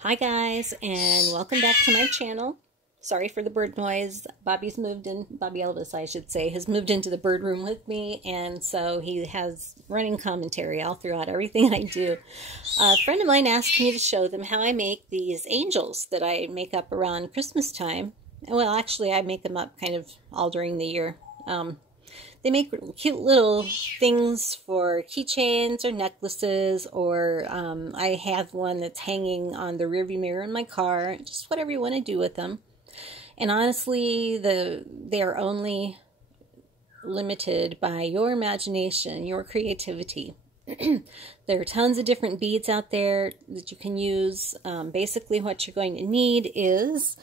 Hi guys, and welcome back to my channel. Sorry for the bird noise. Bobby Elvis, I should say, has moved into the bird room with me, and so he has running commentary all throughout everything I do. A friend of mine asked me to show them how I make these angels that I make up around Christmas time. Well, actually, I make them up kind of all during the year. They make cute little things for keychains or necklaces, or I have one that's hanging on the rearview mirror in my car, just whatever you want to do with them. And honestly, they are only limited by your imagination, your creativity. There are tons of different beads out there that you can use. Basically, what you're going to need is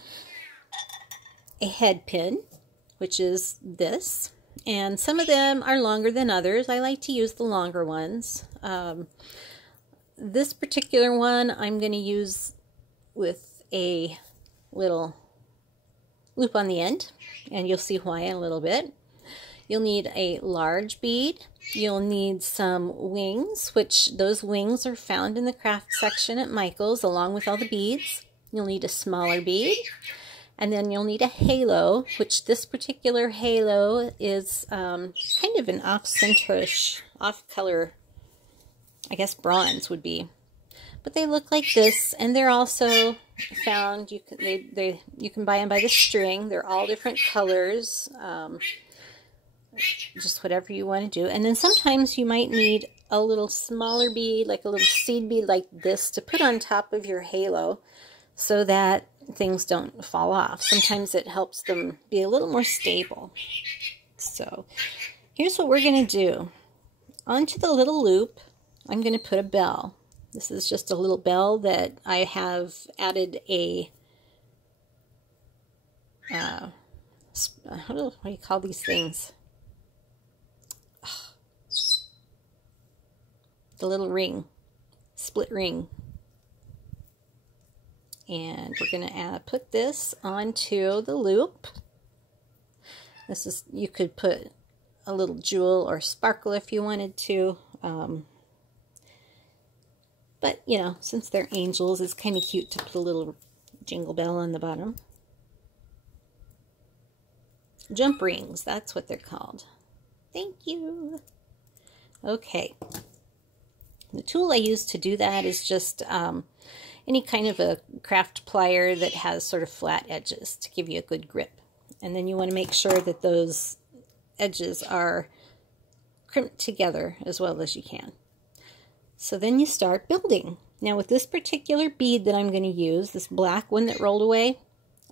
a head pin, which is this. And some of them are longer than others. I like to use the longer ones. This particular one I'm going to use with a little loop on the end, and you'll see why in a little bit. You'll need a large bead. You'll need some wings, which those wings are found in the craft section at Michael's along with all the beads. You'll need a smaller bead. And then you'll need a halo, which this particular halo is kind of an off-centerish, off-color, I guess bronze would be. But they look like this, and they're also found, you can buy them by the string. They're all different colors, just whatever you want to do. And then sometimes you might need a little smaller bead, like a little seed bead like this, to put on top of your halo so that things don't fall off. Sometimes it helps them be a little more stable. So here's what we're going to do. Onto the little loop, I'm going to put a bell. This is just a little bell that I have added a, what do you call these things? The little ring, split ring. And we're going to put this onto the loop. This is, you could put a little jewel or sparkle if you wanted to. But, you know, since they're angels, it's kind of cute to put a little jingle bell on the bottom. Jump rings, that's what they're called. Thank you. Okay. The tool I use to do that is just any kind of a craft plier that has sort of flat edges to give you a good grip. And then you want to make sure that those edges are crimped together as well as you can. So then you start building. Now with this particular bead that I'm going to use, this black one that rolled away,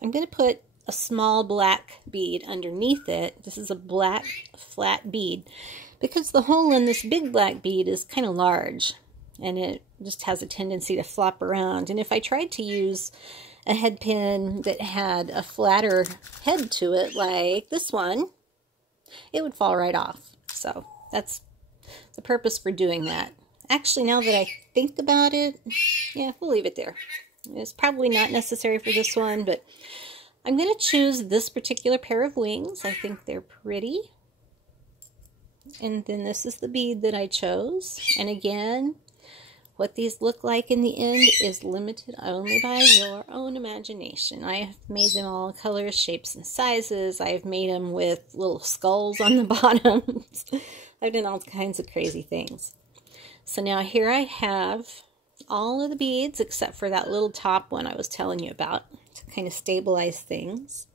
I'm going to put a small black bead underneath it. This is a black flat bead because the hole in this big black bead is kind of large, and it just has a tendency to flop around. And if I tried to use a head pin that had a flatter head to it, like this one, it would fall right off. So that's the purpose for doing that. Actually, now that I think about it, yeah, we'll leave it there. It's probably not necessary for this one, but I'm going to choose this particular pair of wings. I think they're pretty. And then this is the bead that I chose. And again, what these look like in the end is limited only by your own imagination. I have made them all colors, shapes, and sizes. I have made them with little skulls on the bottoms. I've done all kinds of crazy things. So now here I have all of the beads except for that little top one I was telling you about to kind of stabilize things.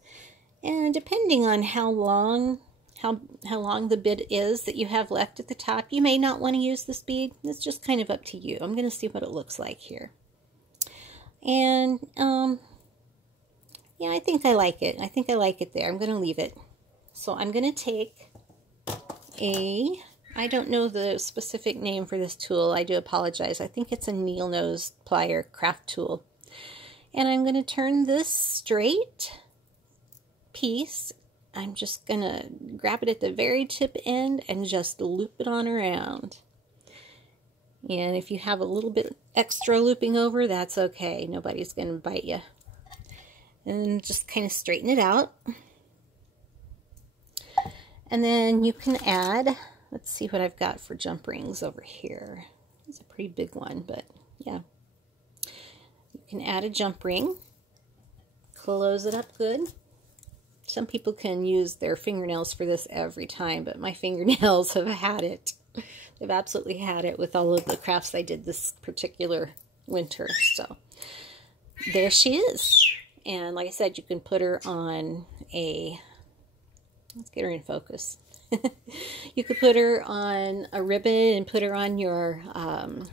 And depending on how long the bit is that you have left at the top, you may not want to use this bead. It's just kind of up to you. I'm going to see what it looks like here. And, yeah, I think I like it. I think I like it there. I'm going to leave it. So I'm going to take I don't know the specific name for this tool. I do apologize. I think it's a needle nose plier craft tool. And I'm going to turn this straight piece. I'm just going to grab it at the very tip end and just loop it on around. And if you have a little bit extra looping over, that's okay. Nobody's going to bite you. And just kind of straighten it out. And then you can add, let's see what I've got for jump rings over here. It's a pretty big one, but yeah. You can add a jump ring, close it up good. Some people can use their fingernails for this every time, but my fingernails have had it. They've absolutely had it with all of the crafts I did this particular winter. So there she is. And like I said, you can put her on a, let's get her in focus. You could put her on a ribbon and put her on your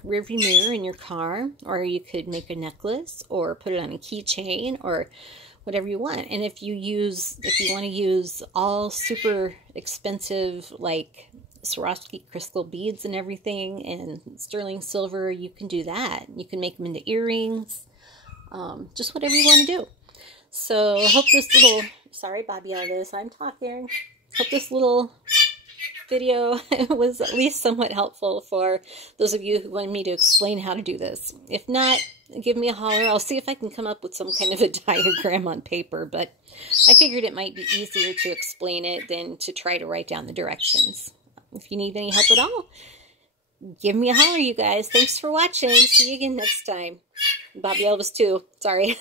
rearview mirror in your car, or you could make a necklace or put it on a keychain or whatever you want. And if you want to use all super expensive like Swarovski crystal beads and everything and sterling silver, you can do that. You can make them into earrings, just whatever you want to do. So I hope this little, sorry Bobby Elvis, I'm talking. Hope this little video was at least somewhat helpful for those of you who want me to explain how to do this. If not, give me a holler. I'll see if I can come up with some kind of a diagram on paper, but I figured it might be easier to explain it than to try to write down the directions. If you need any help at all, give me a holler, you guys. Thanks for watching. See you again next time. Bobby Elvis too. Sorry.